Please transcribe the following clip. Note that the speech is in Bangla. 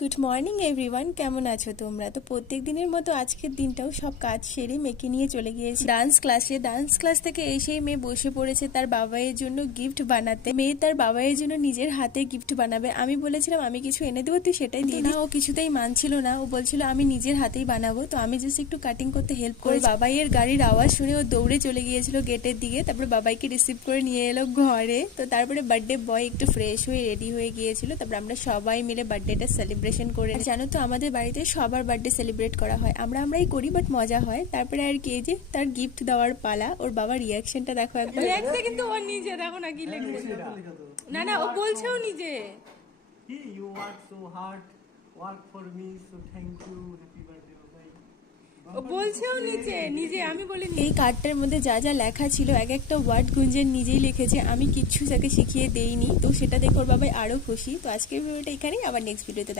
গুড মর্নিং এভরিওয়ান, কেমন আছো তোমরা? তো প্রত্যেক দিনের মতো আজকের দিনটাও সব কাজ সেরে মেয়েকে নিয়ে চলে গিয়েছি ডান্স ক্লাস থেকে এসেই মেয়ে বসে পড়েছে তার বাবাইয়ের জন্য গিফট বানাতে। মেয়ে তার বাবাইয়ের জন্য নিজের হাতে গিফট বানাবে। আমি বলেছিলাম আমি কিছু এনে দেবো, তুই সেটাই দিয়ে না। ও কিছুতেই মানছিল না, ও বলছিল আমি নিজের হাতেই বানাবো। তো আমি জাস্ট একটু কাটিং করতে হেল্প করে। বাবাইয়ের গাড়ির আওয়াজ শুনে ও দৌড়ে চলে গিয়েছিল গেটের দিকে। তারপরে বাবাইকে রিসিভ করে নিয়ে এলো ঘরে। তো তারপরে বার্থডে বয় একটু ফ্রেশ হয়ে রেডি হয়ে গিয়েছিল। তারপরে আমরা সবাই মিলে বার্থডেটা সেলিব্রেশন করে। জানো তো আমাদের বাড়িতে সবার বার্থডে সেলিব্রেট করা হয়, আমরাই করি, বাট মজা হয়। তারপরে আর কি, যে তার গিফট দেওয়ার পালা। ওর বাবার রিয়াকশনটা দেখো একবার। লেখছে কিন্তু ও নিজে, দেখো না কি লিখছে। না ও বলছেও নিজে। You work so hard, work for me, so thank you, happy birthday, bye. ও বলছেও নিজে আমি বলি। এই কার্ডটার মধ্যে যা যা লেখা ছিল এক একটা ওয়ার্ড গুঞ্জন নিজেই লিখেছে, আমি কিচ্ছু তাকে শিখিয়ে দেইনি। তো সেটা দেখে ওর বাবাই আরো খুশি। তো আজকের ভিডিওটা এখানেই, আবার নেক্সট ভিডিওতে